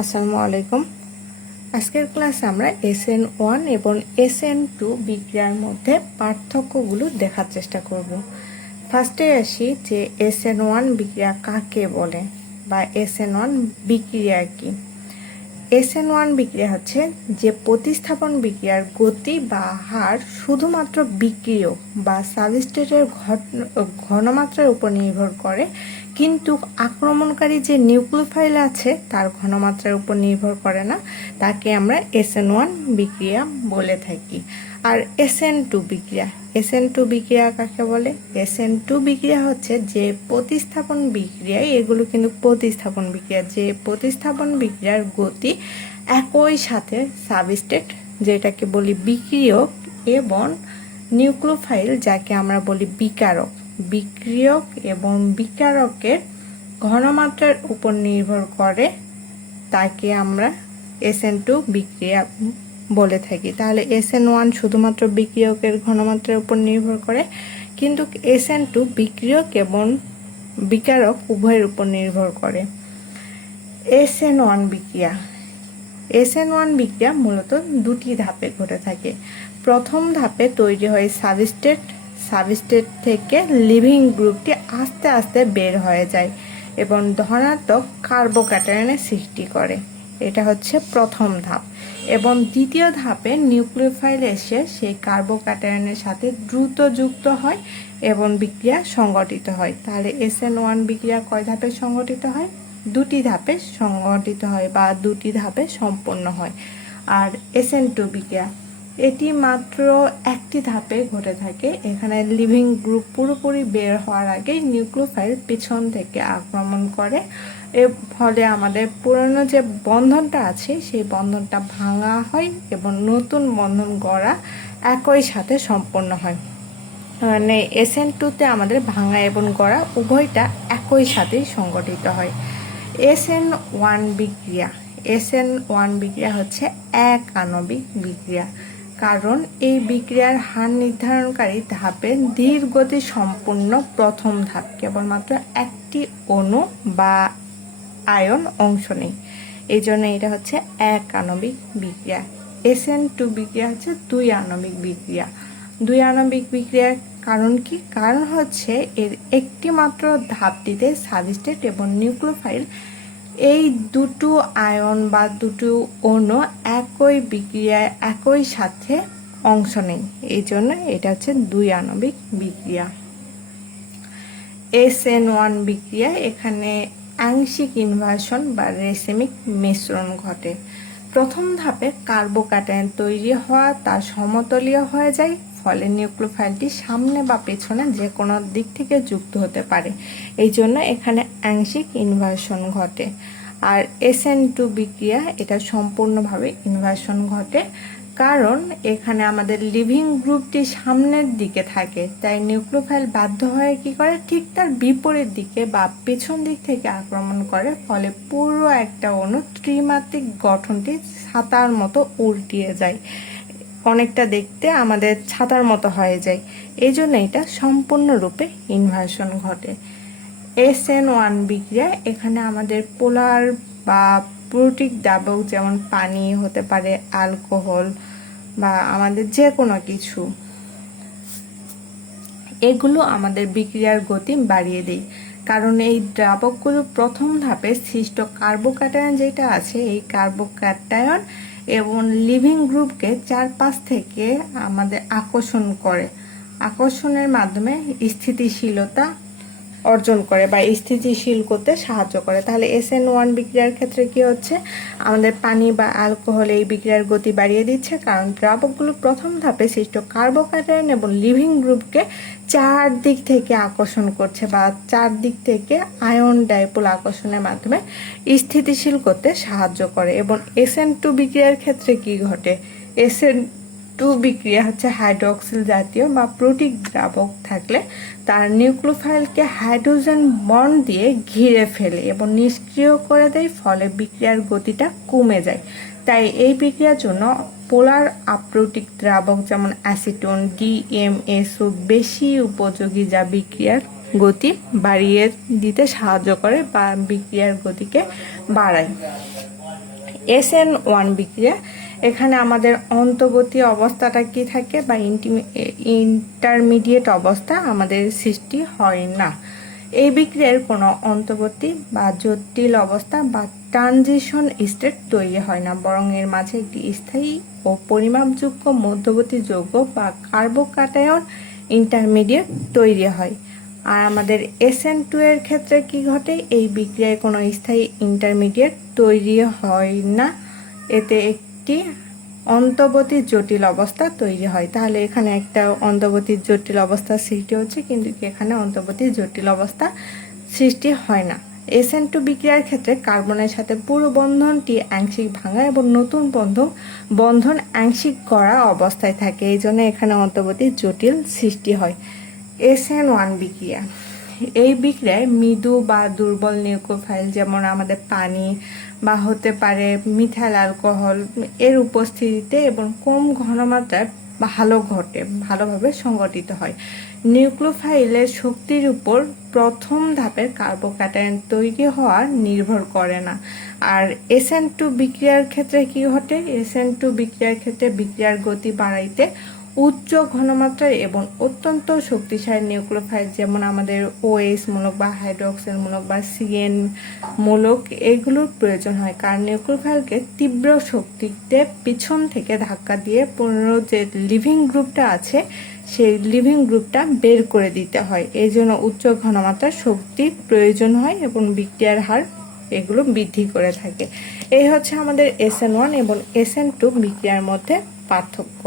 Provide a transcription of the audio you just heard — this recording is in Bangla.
আসসালামু আলাইকুম। আজকের ক্লাসে আমরা SN1 এবং SN2 বিক্রিয়ার মধ্যে পার্থক্যগুলো দেখার চেষ্টা করব। ফার্স্টে আসি যে SN1 বিক্রিয়া কাকে বলে বা SN1 বিক্রিয়া কি। SN1 বিক্রিয়া হচ্ছে যে প্রতিস্থাপন বিক্রিয়ার গতি বা হার শুধুমাত্র বিক্রিয়ক বা সাবস্ট্রেটের ঘনমাত্রার উপর নির্ভর করে, কিন্তু আক্রমণকারী যে নিউক্লিওফাইল আছে তার ঘনমাত্রার উপর নির্ভর করে না। তাকে আমরা SN1 বিক্রিয়া বলে থাকি। আর SN2 বিক্রিয়া, SN2 বিক্রিয়া কাকে বলে? SN2 বিক্রিয়া হচ্ছে যে প্রতিস্থাপন বিক্রিয়া, এগুলো কিন্তু প্রতিস্থাপন বিক্রিয়া, যে প্রতিস্থাপন বিক্রিয়ার গতি একই সাথে সাবস্ট্রেট যেটাকে বলি বিক্রিয়ক এবং নিউক্লিওফাইল যাকে আমরা বলি বিকারক, বিক্রিয়ক এবং বিকারকের ঘনমাত্রার উপর নির্ভর করে, তাকে আমরা SN2 বিক্রিয়া বলে থাকি। তাহলে SN1 শুধুমাত্র বিক্রিয়কের ঘনমাত্রার উপর নির্ভর করে, কিন্তু SN2 বিক্রিয়ক এবং বিকারক উভয়ের উপর নির্ভর করে। SN1 বিক্রিয়া, SN1 বিক্রিয়া মূলত দুটি ধাপে ঘটে থাকে। প্রথম ধাপে তৈরি হয় সাবস্ট্রেট, সাবস্ট্রেট থেকে লিভিং গ্রুপটি আস্তে আস্তে বের হয়ে যায় এবং ধনাত্মক কার্বোক্যাটায়নের সৃষ্টি করে। এটা হচ্ছে প্রথম ধাপ। এবং দ্বিতীয় ধাপে নিউক্লিওফাইল এসে সেই কার্বোক্যাটায়নের সাথে দ্রুত যুক্ত হয় এবং বিক্রিয়া সংগঠিত হয়। তাহলে SN1 বিক্রিয়া কয় ধাপে সংগঠিত হয়? দুটি ধাপে সংগঠিত হয় বা দুটি ধাপে সম্পন্ন হয়। আর SN2 বিক্রিয়া এটি মাত্র একটি ধাপে ঘটে থাকে। এখানে লিভিং গ্রুপ পুরোপুরি বের হওয়ার আগে নিউক্লিওফাইল পিছন থেকে আক্রমণ করে, এর ফলে আমাদের পুরনো যে বন্ধনটা আছে সেই বন্ধনটা ভাঙা হয় এবং নতুন বন্ধন গড়া একই সাথে সম্পন্ন হয়। মানে SN2-তে আমাদের ভাঙা এবং গড়া উভয়টা একই সাথেই সংগঠিত হয়। SN1 বিক্রিয়া, SN1 বিক্রিয়া হচ্ছে এক আণবিক বিক্রিয়া, কারণ এই বিক্রিয়ার হার নির্ধারণকারী ধাপে ধীর গতি সম্পূর্ণ প্রথম ধাপ, কেবলমাত্র একটি অণু বা আয়ন অংশ নেই, এই জন্য এটা হচ্ছে এক আণবিক বিক্রিয়া। SN2 বিক্রিয়া হচ্ছে দুই আণবিক বিক্রিয়া। দুই আণবিক বিক্রিয়ার কারণ কি? কারণ হচ্ছে এর একটি মাত্র ধাপটিতে সাবস্ট্রেট এবং নিউক্লিওফাইল এই দুটো আয়ন বা দুটো অণু একই বিক্রিয়ায় একই সাথে অংশ নেই, এই জন্য এটা হচ্ছে দুই আণবিক বিক্রিয়া। SN1 বিক্রিয়া, এখানে আংশিক ইনভার্সন বা রেসিমিক মিশ্রণ ঘটে। প্রথম ধাপে কার্বোক্যাটায়ন তৈরি হওয়া তার সমতলীয় হয়ে যায়, ফলে নিউক্লিওফাইলটি সামনে বা পেছনে যে কোনো দিক থেকে যুক্ত হতে পারে, এই জন্য এখানে আংশিক ইনভার্সন ঘটে। আর SN2 বিক্রিয়া এটা সম্পূর্ণভাবে ইনভার্সন ঘটে, কারণ এখানে আমাদের লিভিং গ্রুপটি সামনের দিকে থাকে, তাই নিউক্লিওফাইল বাধ্য হয়ে কি করে, ঠিক তার বিপরীত দিকে বা পেছন দিক থেকে আক্রমণ করে, ফলে পুরো একটা অণু ত্রিমাত্রিক গঠনটি ছাতার মতো উল্টিয়ে যায়, অনেকটা দেখতে আমাদের ছাতার মতো হয়ে যায়, এই জন্য এটা সম্পূর্ণরূপে ইনভার্সন ঘটে। SN1 বিক্রিয়া, এখানে আমাদের পোলার বা প্রোটিক দ্রাবক যেমন পানি হতে পারে, অ্যালকোহল বা আমাদের যে কোনো কিছু, এগুলো আমাদের বিক্রিয়ার গতি বাড়িয়ে দেয়, কারণ এই দ্রাবকগুলো প্রথম ধাপে সৃষ্ট কার্বোক্যাটায়ন যেটা আছে, এই কার্বোক্যাটায়ন এবং লিভিং গ্রুপকে চারপাশ থেকে আমাদের আকর্ষণ করে, আকর্ষণের মাধ্যমে স্থিতিশীলতা অর্জন করে বা স্থিতিশীল করতে সাহায্য করে। তাহলে SN1 বিক্রিয়ার ক্ষেত্রে কি হচ্ছে, আমাদের পানি বা অ্যালকোহল এই বিক্রিয়ার গতি বাড়িয়ে দিচ্ছে, কারণ দ্রাবকগুলো প্রথম ধাপে সৃষ্ট কার্বোক্যাটায়ন এবং লিভিং গ্রুপকে চার দিক থেকে আকর্ষণ করছে বা চার দিক থেকে আয়ন ডাইপোল আকর্ষণের মাধ্যমে স্থিতিশীল করতে সাহায্য করে। এবং SN2 বিক্রিয়ার ক্ষেত্রে কি ঘটে, SN2 বিক্রিয়া হচ্ছে হাইড্রোক্সিল জাতীয় বা প্রোটিক দ্রাবক থাকলে তার নিউক্লিওফাইলকে হাইড্রোজেন বন্ড দিয়ে ঘিরে ফেলে এবং নিষ্ক্রিয় করে দেয়, ফলে বিক্রিয়ার গতিটা কমে যায়। তাই এই বিক্রিয়ার জন্য পোলার আপ্রোটিক দ্রাবক যেমন অ্যাসিটোন, DMSO বেশি উপযোগী, যা বিক্রিয়ার গতি বাড়িয়ে দিতে সাহায্য করে বা বিক্রিয়ার গতিকে বাড়ায়। SN1 বিক্রিয়া, এখানে আমাদের অন্তর্বর্তী অবস্থাটা কি থাকে বা ইন্টারমিডিয়েট অবস্থা আমাদের সৃষ্টি হয় না। এই বিক্রিয়ার কোনো অন্তর্বর্তী বা জটিল অবস্থা বা ট্রানজিশন স্টেট তৈরি হয় না, বরং এর মাঝে একটি স্থায়ী ও পরিমাপযোগ্য মধ্যবর্তী যৌগ বা কার্বোক্যাটায়ন ইন্টারমিডিয়েট তৈরি হয়। আর আমাদের SN2 এর ক্ষেত্রে কি ঘটে, এই বিক্রিয়ায় কোনো স্থায়ী ইন্টারমিডিয়েট তৈরি হয় না, এতে একটি অন্তর্বর্তী জটিল অবস্থা তৈরি হয়। তাহলে এখানে একটা অন্তর্বর্তী জটিল অবস্থা সৃষ্টি হচ্ছে, কিন্তু এখানে অন্তর্বর্তী জটিল অবস্থা সৃষ্টি হয় না। SN2 বিক্রিয়ার ক্ষেত্রে কার্বনের সাথে পুরো বন্ধনটি আংশিক ভাঙা এবং নতুন বন্ধন আংশিক করা অবস্থায় থাকে, এই জন্য এখানে অন্তর্বর্তী জটিল সৃষ্টি হয়। SN1 বিক্রিয়া, এই বিক্রিয়ায় মৃদু বা দুর্বল নিউক্লিওফাইল যেমন আমাদের পানি বা হতে পারে মিথাইল অ্যালকোহল এর উপস্থিতিতে এবং কম ঘনমাত্রায় ভালোভাবে সংগঠিত হয়। নিউক্লিওফাইলের শক্তির উপর প্রথম ধাপের কার্বোক্যাটায়ন তৈরি হওয়া নির্ভর করে না। আর SN2 বিক্রিয়ার ক্ষেত্রে কি ঘটে, SN2 বিক্রিয়ার ক্ষেত্রে বিক্রিয়ার গতি বাড়াইতে উচ্চ ঘনমাত্রার এবং অত্যন্ত শক্তিশালী নিউক্লিওফাইল যেমন আমাদের OH মূলক বা হাইড্রোক্সিল মূলক বা CN মূলক এগুলোর প্রয়োজন হয়, কারণ নিউক্লিওফাইলকে তীব্র শক্তিতে পিছন থেকে ধাক্কা দিয়ে পুনর যে লিভিং গ্রুপটা আছে সেই লিভিং গ্রুপটা বের করে দিতে হয়। এই জন্য উচ্চ ঘনমাত্রার শক্তির প্রয়োজন হয় এবং বিক্রিয়ার হার এগুলো বৃদ্ধি করে থাকে। এই হচ্ছে আমাদের SN1 এবং SN2 বিক্রিয়ার মধ্যে পার্থক্য।